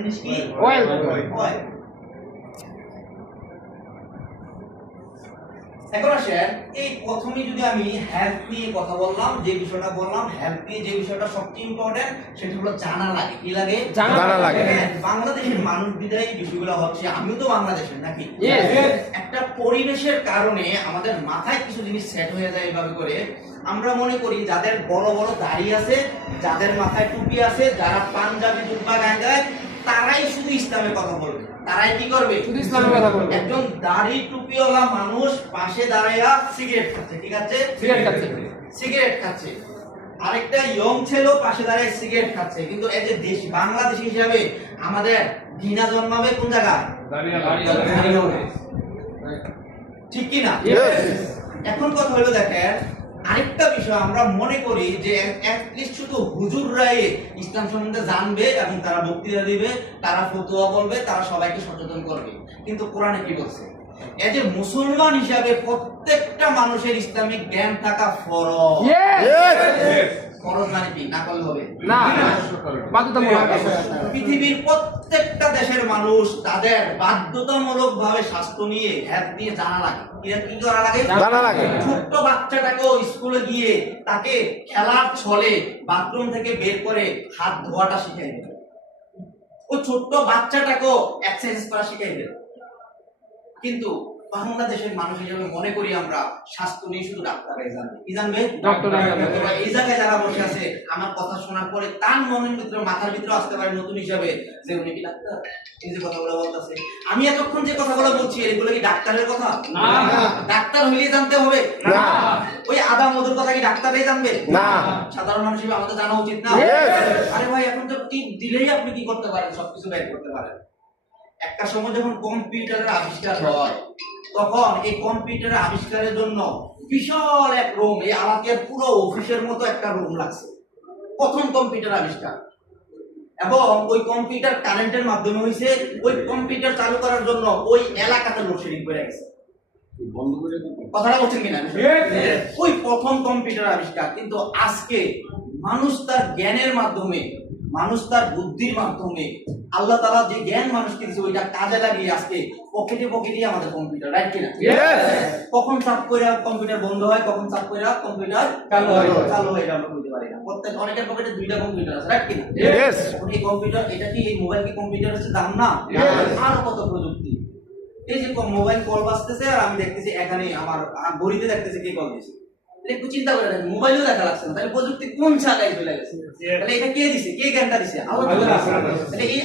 জিনিস কি? Oil. Oil. এখন আসেন, এই প্রথমে যদি আমি হেলথ নিয়ে কথা বললাম, যে বিষয়টা বললাম হেলথ নিয়ে, যে বিষয়টা সবচেয়ে ইম্পর্টেন্ট সেটা হলো জানা লাগে। কি লাগে? জানা লাগে। বাংলাদেশের মানুষ বিদায় বিষয়গুলো হচ্ছে, আমিও তো বাংলাদেশের নাকি? Yes. একটা পরিবেশের কারণে আমাদের মাথায় কিছু জিনিস সেট হয়ে যায় এভাবে করে। আমরা মনে করি যাদের বড় বড় দাড়ি আছে, যাদের মাথায় টুপি আছে, যারা পাঞ্জাবি জুব্বা গায়ে, তারাই শুধু ইসলামের কথা বলবে। তারাই কি করবে? শুধু ইসলামের কথা বলবে। একজন দাড়ি টুপিওয়ালা মানুষ পাশে দাঁড়ায়া সিগারেট খাচ্ছে, ঠিক আছে? সিগারেট খাচ্ছে। সিগারেট খাচ্ছে। আরেকটা ইয়ং ছেলেও পাশে দাঁড়িয়ে সিগারেট খাচ্ছে। কিন্তু এই যে দেশ বাংলাদেশ হিসাবে আমাদের ঘৃণা জন্মাবে কোন জায়গায়? দাঁড়িয়ে। ঠিক কি না? এখন কথা হলো দেখেন, আরেকটা বিষয় আমরা মনে করি যে অ্যাটলিস্ট শুধু হুজুররাই ইসলাম সম্বন্ধে জানবে এবং তারা বক্তৃতা দিবে, তারা ফতোয়া বলবে, তারা সবাইকে সচেতন করবে। কিন্তু কোরআনে কি বলছে? এই যে মুসলমান হিসাবে প্রত্যেকটা মানুষের ইসলামিক জ্ঞান থাকা ফরজ। ফরজ মানে কি? না করলে হবে না, বাধ্যতামূলক। পৃথিবীর প্রত্যেকটা দেশের মানুষ তাদের বাধ্যতামূলক ভাবে স্বাস্থ্য নিয়ে হেলথ নিয়ে জানা লাগে। কি করা লাগে? জানা লাগে। ছোট্ট বাচ্চাটাকেও স্কুলে গিয়ে তাকে খেলার ছলে বাথরুম থেকে বের করে হাত ধোয়াটা শিখাই দেবে। ওই ছোট্ট বাচ্চাটাকেও এক্সারসাইজ করা শিখাই দেবে। কিন্তু বাংলাদেশের মানুষ হিসেবে মনে করি আমরা স্বাস্থ্য নিয়ে শুধু ডাক্তাররাই জানবে। কি জানবে? ডক্টররাই জানবে। অথবা এই জায়গায় যারা বসে আছে আমার কথা শোনার পরে তার মনের ভিতরে, মাথার ভিতরে আসতে পারে নতুন হিসাবে যে উনি কি ডাক্তার? এই যে কথাগুলো বলতেছে, আমি এতক্ষণ যে কথাগুলো বলছি এগুলো কি ডাক্তারের কথা? না। ডাক্তার হইলে জানতে হবে? না। ওই আদা মধুর কথা কি ডাক্তারই জানবে? না। সাধারণ মানুষ হিসেবে আমাদের জানা উচিত না? আরে ভাই, এখন তো টিপ দিলেই আপনি কি করতে পারেন? সবকিছু বের করতে পারেন। একটা সময় যখন কম্পিউটারের আবিষ্কার হয়, তখন এই কম্পিউটারের আবিষ্কারের জন্য বিশাল এক রুম, এই আমাদের পুরো অফিসের মতো একটা রুম লাগছে। প্রথম কম্পিউটার আবিষ্কার, এবং ওই কম্পিউটার কারেন্টের মাধ্যমে হয়েছে। ওই কম্পিউটার চালু করার জন্য ওই এলাকাতে লোডশেডিং করে গেছে। কথাটা বলছেন কিনা? ওই প্রথম কম্পিউটার আবিষ্কার। কিন্তু আজকে মানুষ তার জ্ঞানের মাধ্যমে, মানুষ তার বুদ্ধির মাধ্যমে, আল্লাহ তাআলা যে জ্ঞান মানুষকে দিয়েছে ওইটা কাজে লাগিয়ে আজকে পকেটে পকেটে আমাদের কম্পিউটার, রাইট কিনা? কখন চাপ করে কম্পিউটার বন্ধ হয়, কখন চাপ করে কম্পিউটার চালু হয় এটা আমরা বুঝতে পারি না। প্রত্যেক অনেকের পকেটে দুইটা কম্পিউটার আছে, রাইট কিনা? এই কম্পিউটার, এটা কি এই মোবাইল কি কম্পিউটার হচ্ছে দাম না? আর কত প্রযুক্তি। এই যে মোবাইল কল বাজতেছে আর আমি দেখতেছি এখানে আমার ঘড়িতে দেখতেছি কে কল দিয়েছে। একটু চিন্তা করে দেখেন, মোবাইলও দেখা লাগছে না, তাহলে প্রযুক্তি কোন জায়গায় চলে গেছে? তাহলে এটা কে দিছে? কে জ্ঞানটা দিছে? আল্লাহ। তাহলে এই